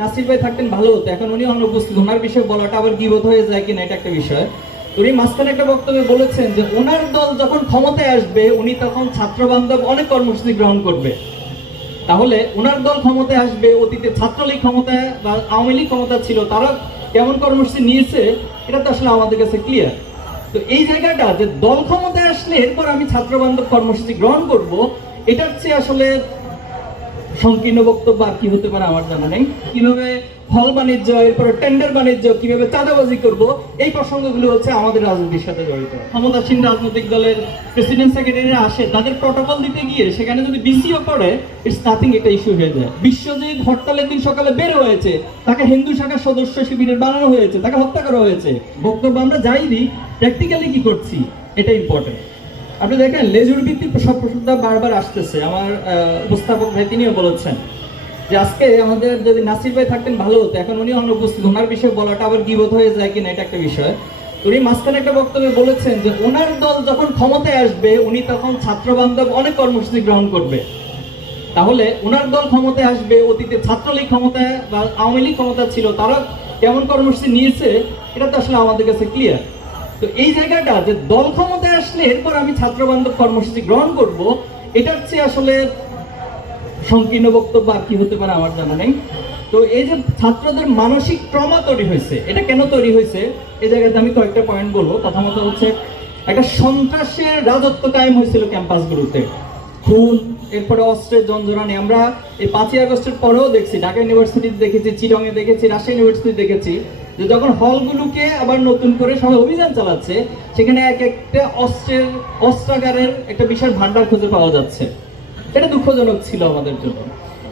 নাসির ভাই থাকতেন, ভালো হতো। এখন উনি অনুপস্থিত ওনার বিষয়ে বলাটা আবার গিবত হয়ে যায় কিনা, এটা একটা বিষয়। উনি মাঝখানে একটা বক্তব্যে বলেছেন যে, ওনার দল যখন ক্ষমতায় আসবে, উনি তখন ছাত্র বান্ধব অনেক কর্মসূচি গ্রহণ করবে। তাহলে ওনার দল ক্ষমতায় আসবে, অতীতে ছাত্রলীগ ক্ষমতায় বা আওয়ামী লীগ ক্ষমতা ছিল, তারা কেমন কর্মসূচি নিয়েছে, এটা তো আসলে আমাদের কাছে ক্লিয়ার তো এই জায়গাটা যে দল ক্ষমতায় আসলে এরপর আমি ছাত্র বান্ধব কর্মসূচি গ্রহণ করব, এটার চেয়ে আসলে সংকীর্ণ বক্তব্য আর কি হতে পারে আমার জানা নেই। কীভাবে হল বাণিজ্য, এরপরে টেন্ডার বাণিজ্য, কীভাবে চাঁদাবাজি করব, এই প্রসঙ্গগুলো হচ্ছে আমাদের রাজনীতির সাথে জড়িত। ক্ষমতাসীন রাজনৈতিক দলের প্রেসিডেন্ট সেক্রেটারিরা আসে, তাদের প্রটোকল দিতে গিয়ে সেখানে যদি বিসিও করে ইটস নাথিং এটা ইস্যু হয়ে যায়। বিশ্বজিৎ হরতালের দিন সকালে বের হয়েছে, তাকে হিন্দু শাখার সদস্য শিবিরের বানানো হয়েছে, তাকে হত্যা করা হয়েছে। বক্তব্য আমরা যাই দিই প্র্যাকটিক্যালি কি করছি, এটা ইম্পর্টেন্ট আপনি দেখেন লেজুর ভিত্তিক প্রশ্নটা বারবার আসতেছে। আমার উপস্থাপক ভাই তিনিও বলেছেন যে আজকে আমাদের যদি নাসির ভাই থাকতেন ভালো হতো। এখন উনি অনুপস্থিত। ওনার বিষয়ে বলাটা আবার গিবত হয়ে যায় কিনা এটা একটা বিষয়। উনি মাঝখানে একটা বক্তব্যে বলেছেন যে ওনার দল যখন ক্ষমতায় আসবে, উনি তখন ছাত্র বান্ধব অনেক কর্মসূচি গ্রহণ করবে। তাহলে ওনার দল ক্ষমতায় আসবে, অতীতে ছাত্রলীগ ক্ষমতায় বা আওয়ামী লীগ ক্ষমতা ছিল, তারা কেমন কর্মসূচি নিয়েছে, এটা তো আসলে আমাদের কাছে ক্লিয়ার তো এই জায়গাটা যে দল ক্ষমতায় আসলে এরপর আমি ছাত্র বান্ধব কর্মসূচি গ্রহণ করব, এটার চেয়ে আসলে সংকীর্ণ বক্তব্য আর কি হতে পারে আমার জানা নেই। তো এই যে ছাত্রদের মানসিক ট্রমা তৈরি হয়েছে, এটা কেন তৈরি হয়েছে? এই জায়গাতে আমি কয়েকটা পয়েন্ট বলব। প্রথমত হচ্ছে, একটা সন্ত্রাসের রাজত্ব কায়েম হয়েছিল ক্যাম্পাসগুলোতে। খুন, এরপরে অস্ত্রের জঞ্জরানি। আমরা এই পাঁচই আগস্টের পরেও দেখছি, ঢাকা ইউনিভার্সিটিতে দেখেছি, চিটংয়ে দেখেছি, রাজশাহী ইউনিভার্সিটি দেখেছি। যে যখন হলগুলোকে আবার নতুন করে সবাই অভিযান চালাচ্ছে, সেখানে এক একটা অস্ত্রের, অস্ত্রাগারের একটা বিশাল ভান্ডার খুঁজে পাওয়া যাচ্ছে। এটা দুঃখজনক ছিল আমাদের জন্য।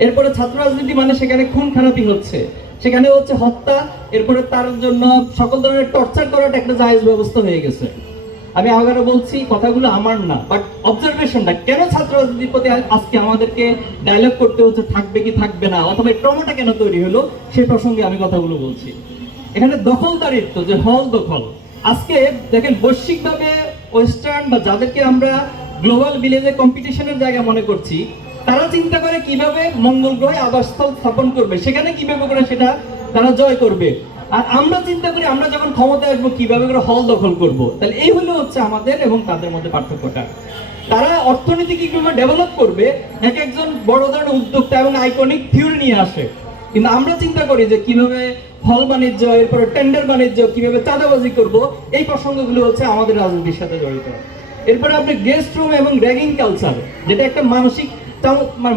এরপরে ছাত্র রাজনীতি মানে সেখানে খুন খারাপি হচ্ছে। সেখানে হচ্ছে হত্যা, এরপরে তার জন্য সকল ধরনের টর্চার করাটা একটা জায়েজ ব্যবস্থা হয়ে গেছে। আমি আবারও বলছি, কথাগুলো আমার না বাট অবজারভেশনটা কেন ছাত্র রাজনীতির প্রতি আজকে আমাদেরকে ডায়লগ করতে হচ্ছে, থাকবে কি থাকবে না, অথবা ট্রমাটা কেন তৈরি হলো, সেই প্রসঙ্গে আমি কথাগুলো বলছি। এখানে দখলদারিত্ব, যে হল দখল। আজকে দেখেন, বৈশ্বিকভাবে ওয়েস্টার্ন বা যাদেরকে আমরা গ্লোবাল ভিলেজে কম্পিটিশনের জায়গা মনে করছি, তারা চিন্তা করে কীভাবে মঙ্গল গ্রহে আবাসস্থল স্থাপন করবে, সেখানে কীভাবে করে সেটা তারা জয় করবে। আর আমরা চিন্তা করি, আমরা যখন ক্ষমতায় আসব, কীভাবে করে হল দখল করব। তাহলে এই হলো হচ্ছে আমাদের এবং তাদের মধ্যে পার্থক্যটা। তারা অর্থনীতি কীভাবে ডেভেলপ করবে, এক একজন বড় ধরনের উদ্যোক্তা এবং আইকনিক থিওরি নিয়ে আসে। কিন্তু আমরা চিন্তা করি যে কীভাবে হল বাণিজ্য, এরপরে টেন্ডার বাণিজ্য, কীভাবে চাঁদাবাজি করব, এই প্রসঙ্গগুলো হচ্ছে আমাদের রাজনীতির সাথে জড়িত। এরপরে আপনি গেস্ট রুম এবং র্যাগিং কালচার যেটা একটা মানসিক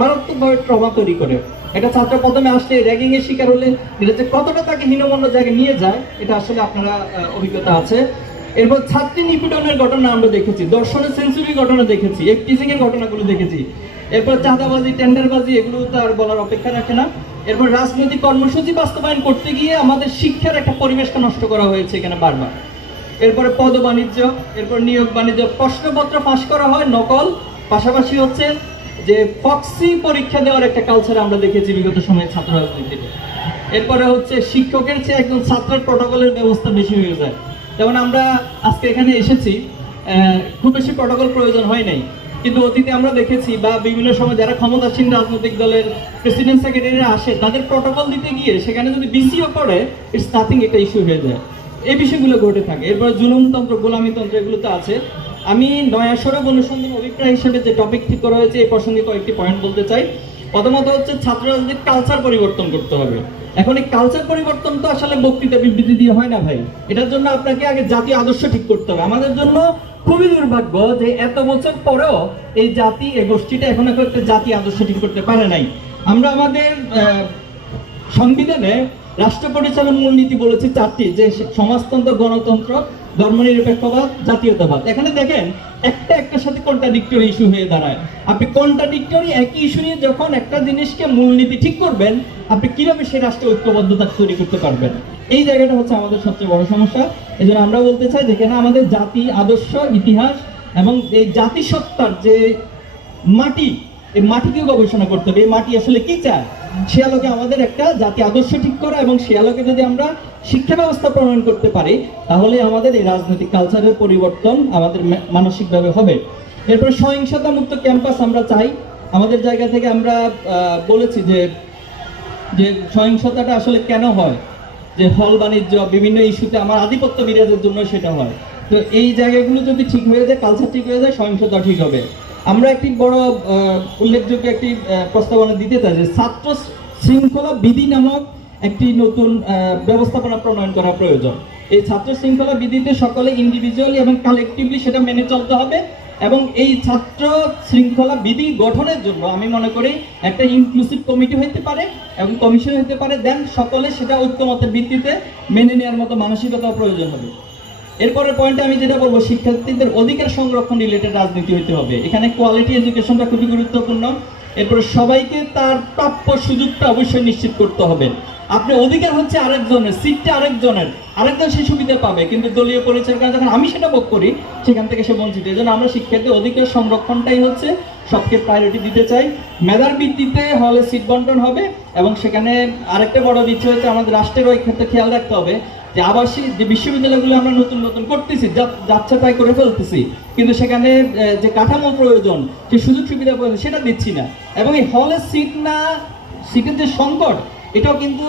মারাত্মকভাবে ট্রমা তৈরি করে। একটা ছাত্র প্রথমে আসলে র্যাগিং এর শিকার হলে এটা যে কতটা তাকে হীনমন্য জায়গায় নিয়ে যায়, এটা আসলে আপনারা অভিজ্ঞতা আছে। এরপর ছাত্রী নিপীড়নের ঘটনা আমরা দেখেছি দর্শনের সেঞ্চুরি ঘটনা দেখেছি একটিজিং এর ঘটনাগুলো দেখেছি। এরপর চাঁদাবাজি টেন্ডারবাজি এগুলো তো আর বলার অপেক্ষা রাখে না। এরপর রাজনৈতিক কর্মসূচি বাস্তবায়ন করতে গিয়ে আমাদের শিক্ষার একটা পরিবেশকে নষ্ট করা হয়েছে এখানে বারবার। এরপরে পদ বাণিজ্য, এরপর নিয়োগ বাণিজ্য, প্রশ্নপত্র ফাঁস করা হয়, নকল। পাশাপাশি হচ্ছে যে ফক্সি পরীক্ষা দেওয়ার একটা কালচার আমরা দেখেছি বিগত সময়ে ছাত্র রাজনীতিতে। এরপরে হচ্ছে শিক্ষকের চেয়ে একজন ছাত্রের প্রটোকলের ব্যবস্থা বেশি হয়ে যায়। যেমন আমরা আজকে এখানে এসেছি খুব বেশি প্রটোকল প্রয়োজন হয় নাই। কিন্তু অতীতে আমরা দেখেছি বা বিভিন্ন সময় যারা ক্ষমতাসীন রাজনৈতিক দলের প্রেসিডেন্ট সেক্রেটারিরা আসে, তাদের প্রোটোকল দিতে গিয়ে সেখানে যদি বিসিও করে ইটস নাথিং একটা ইস্যু হয়ে যায়। এই বিষয়গুলো ঘটে থাকে। এরপর জুলুমতন্ত্র গোলামীতন্ত্র এগুলো তো আছে। আমি নয়া সরব অনুসন্ধান অভিপ্রায় হিসেবে যে টপিক ঠিক করা হয়েছে, এই প্রসঙ্গে কয়েকটি পয়েন্ট বলতে চাই। প্রথমত হচ্ছে ছাত্র রাজনীতির কালচার পরিবর্তন করতে হবে। এখন এই কালচার পরিবর্তন তো আসলে বক্তৃতা বিবৃতি দিয়ে হয় না ভাই। এটার জন্য আপনাকে আগে জাতীয় আদর্শ ঠিক করতে হবে। আমাদের জন্য খুবই দুর্ভাগ্য যে এত বছর পরেও এই জাতি, এই গোষ্ঠীটা এখন একটা জাতীয় আদর্শ ঠিক করতে পারে নাই। আমরা আমাদের সংবিধানে রাষ্ট্র পরিচালন মূলনীতি বলেছি চারটি, যে সমাজতন্ত্র, গণতন্ত্র ধর্মনিরপেক্ষবাদ জাতীয়তাবাদ। এখানে দেখেন, একটা সাথে কন্ট্রাডিক্টরি ইস্যু হয়ে দাঁড়ায়। আপনি কন্ট্রাডিক্টরি একই ইস্যু নিয়ে যখন একটা জিনিসকে মূলনীতি ঠিক করবেন, আপনি সেই রাষ্ট্র ঐক্যবদ্ধতা তৈরি করতে পারবেন? এই জায়গাটা হচ্ছে আমাদের সবচেয়ে বড় সমস্যা। এই জন্য আমরা বলতে চাই যেখানে আমাদের জাতি, আদর্শ, ইতিহাস এবং এই জাতিসত্তার যে মাটি, এই মাটিকেও গবেষণা করতে হবে। এই মাটি আসলে কি চায়? সে আলোকে আমাদের একটা জাতি আদর্শ ঠিক করা এবং সে আলোকে যদি আমরা শিক্ষা ব্যবস্থা প্রণয়ন করতে পারি, তাহলে আমাদের এই রাজনৈতিক কালচারের পরিবর্তন আমাদের মানসিকভাবে হবে। এরপরে সহিংসতা মুক্ত ক্যাম্পাস আমরা চাই। আমাদের জায়গা থেকে আমরা বলেছি যে যে সহিংসতাটা আসলে কেন হয়? যে হল বাণিজ্য, বিভিন্ন ইস্যুতে আমার আধিপত্য বিরাজের জন্য সেটা হয়। তো এই জায়গাগুলো যদি ঠিক হয়ে যায় কালচার ঠিক হয়ে যায়, সহিংসতা ঠিক হবে। আমরা একটি বড় উল্লেখযোগ্য একটি প্রস্তাবনা দিতে চাই যে ছাত্র শৃঙ্খলা বিধি নামক একটি নতুন ব্যবস্থাপনা প্রণয়ন করা প্রয়োজন। এই ছাত্র শৃঙ্খলা বিধিতে সকলে ইন্ডিভিজুয়ালি এবং কালেকটিভলি সেটা মেনে চলতে হবে এবং এই ছাত্র শৃঙ্খলা বিধি গঠনের জন্য আমি মনে করি একটা ইনক্লুসিভ কমিটি হইতে পারে এবং কমিশন হইতে পারে দেন সকলে সেটা ঐক্যমতের ভিত্তিতে মেনে নেওয়ার মতো মানসিকতা প্রয়োজন হবে। এরপরের পয়েন্টে আমি যেটা বলব, শিক্ষার্থীদের অধিকার সংরক্ষণ রিলেটেড রাজনীতি হইতে হবে। এখানে কোয়ালিটি এডুকেশনটা খুবই গুরুত্বপূর্ণ। এরপরে সবাইকে তার প্রাপ্য সুযোগটা অবশ্যই নিশ্চিত করতে হবে। আপনি অধিকার হচ্ছে আরেকজনের, সিটটা আরেকজনের। আরেকজন সেই সুবিধা পাবে, কিন্তু দলীয় পরিচয়ের কারণে যখন আমি সেটা ভোগ করি, সেখান থেকে সে বঞ্চিত। এই জন্য আমরা শিক্ষার্থীর অধিকার সংরক্ষণটাই হচ্ছে সবকে প্রায়োরিটি দিতে চাই। মেধার ভিত্তিতে হলে সিট বন্টন হবে এবং সেখানে আরেকটা বড় বিষয় হচ্ছে আমাদের রাষ্ট্রের ওই ক্ষেত্রে খেয়াল রাখতে হবে যে আবাসিক যে বিশ্ববিদ্যালয়গুলো আমরা নতুন নতুন করতেছি যাচ্ছে তাই করে ফেলতেছি, কিন্তু সেখানে যে কাঠামো প্রয়োজন, যে সুযোগ সুবিধা প্রয়োজন, সেটা দিচ্ছি না। এবং এই হলে সিট না সিটের যে সংকট এটাও কিন্তু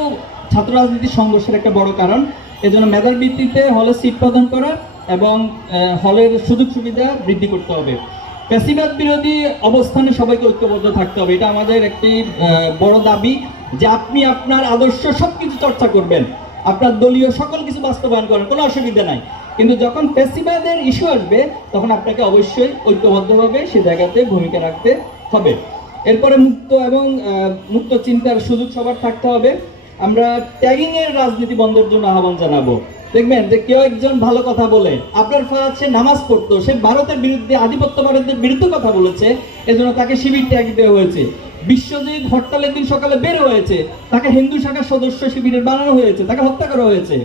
ছাত্র রাজনীতির সংঘর্ষের একটা বড় কারণ। এজন্য মেধার ভিত্তিতে হলে সিট প্রদান করা এবং হলের সুযোগ সুবিধা বৃদ্ধি করতে হবে। পেশিবাদ বিরোধী অবস্থানে সবাইকে ঐক্যবদ্ধ থাকতে হবে। এটা আমাদের একটি বড় দাবি যে আপনি আপনার আদর্শ সবকিছু চর্চা করবেন। আপনার দলীয় সকল কিছু বাস্তবায়ন করেন, কোনো অসুবিধা নাই। কিন্তু যখন পেশিবাদের ইস্যু আসবে, তখন আপনাকে অবশ্যই ঐক্যবদ্ধভাবে সে জায়গাতে ভূমিকা রাখতে হবে। এরপরে মুক্ত এবং মুক্ত চিন্তার সুযোগ সবার থাকতে হবে। আমরা ট্যাগিং এর রাজনীতি বন্ধের জন্য আহ্বান জানাব। দেখবেন যে কেউ একজন ভালো কথা বলে, আপনার ফায়াদ সে নামাজ পড়তো, সে ভারতের বিরুদ্ধে, আধিপত্য ভারতের বিরুদ্ধে কথা বলেছে, এজন্য তাকে শিবির ট্যাগ দেওয়া হয়েছে। বিশ্বজিৎ হরতালের দিন সকালে বের হয়েছে, তাকে হিন্দু শাখার সদস্য শিবিরের বানানো হয়েছে, তাকে হত্যা করা হয়েছে।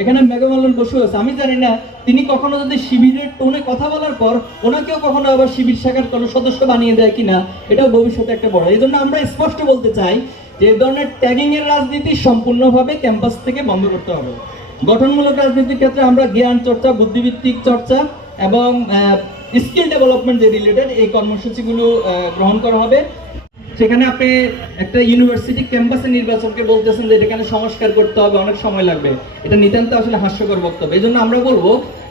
এখানে মেঘমালন বসু আছে। আমি জানি না, তিনি কখনো যদি শিবিরের টোনে কথা বলার পর ওনাকেও কখনো আবার শিবির শাখার কোনো সদস্য বানিয়ে দেয় কিনা, এটাও ভবিষ্যতে একটা বড়। এই জন্য আমরা স্পষ্ট বলতে চাই যে এই ধরনের ট্যাগিং এর রাজনীতি সম্পূর্ণভাবে ক্যাম্পাস থেকে বন্ধ করতে হবে। গঠনমূলক রাজনীতির ক্ষেত্রে আমরা জ্ঞান চর্চা বুদ্ধিভিত্তিক চর্চা এবং স্কিল ডেভেলপমেন্ট যে রিলেটেড এই কর্মসূচিগুলো গ্রহণ করা হবে। সেখানে আপনি একটা ইউনিভার্সিটি ক্যাম্পাসে নির্বাচনকে বলতেছেন যে এখানে সংস্কার করতে হবে, অনেক সময় লাগবে। এটা নিতান্ত আসলে হাস্যকর বক্তব্য। এই জন্য আমরা বলব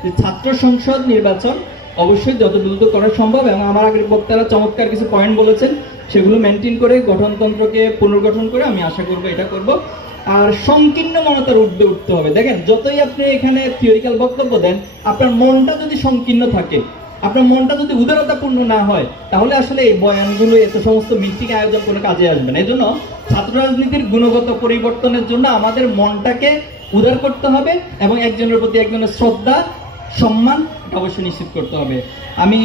যে ছাত্র সংসদ নির্বাচন অবশ্যই যত দ্রুত করা সম্ভব এবং আমার আগের বক্তারা চমৎকার কিছু পয়েন্ট বলেছেন, সেগুলো মেনটেন করে গঠনতন্ত্রকে পুনর্গঠন করে আমি আশা করব এটা করব। আর সংকীর্ণ মনতার ঊর্ধ্বে উঠতে হবে। দেখেন, যতই আপনি এখানে থিওরিক্যাল বক্তব্য দেন, আপনার মনটা যদি সংকীর্ণ থাকে আপনার মনটা যদি উদারতাপূর্ণ না হয়, তাহলে আসলে এই বয়ানগুলো, এত সমস্ত মিটিং আয়োজন কোনো কাজে আসবে না। এই জন্য ছাত্র রাজনীতির গুণগত পরিবর্তনের জন্য আমাদের মনটাকে উদার করতে হবে এবং একজনের প্রতি একজনের শ্রদ্ধা, সম্মান অবশ্যই নিশ্চিত করতে হবে। আমি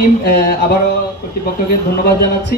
আবারও কর্তৃপক্ষকে ধন্যবাদ জানাচ্ছি।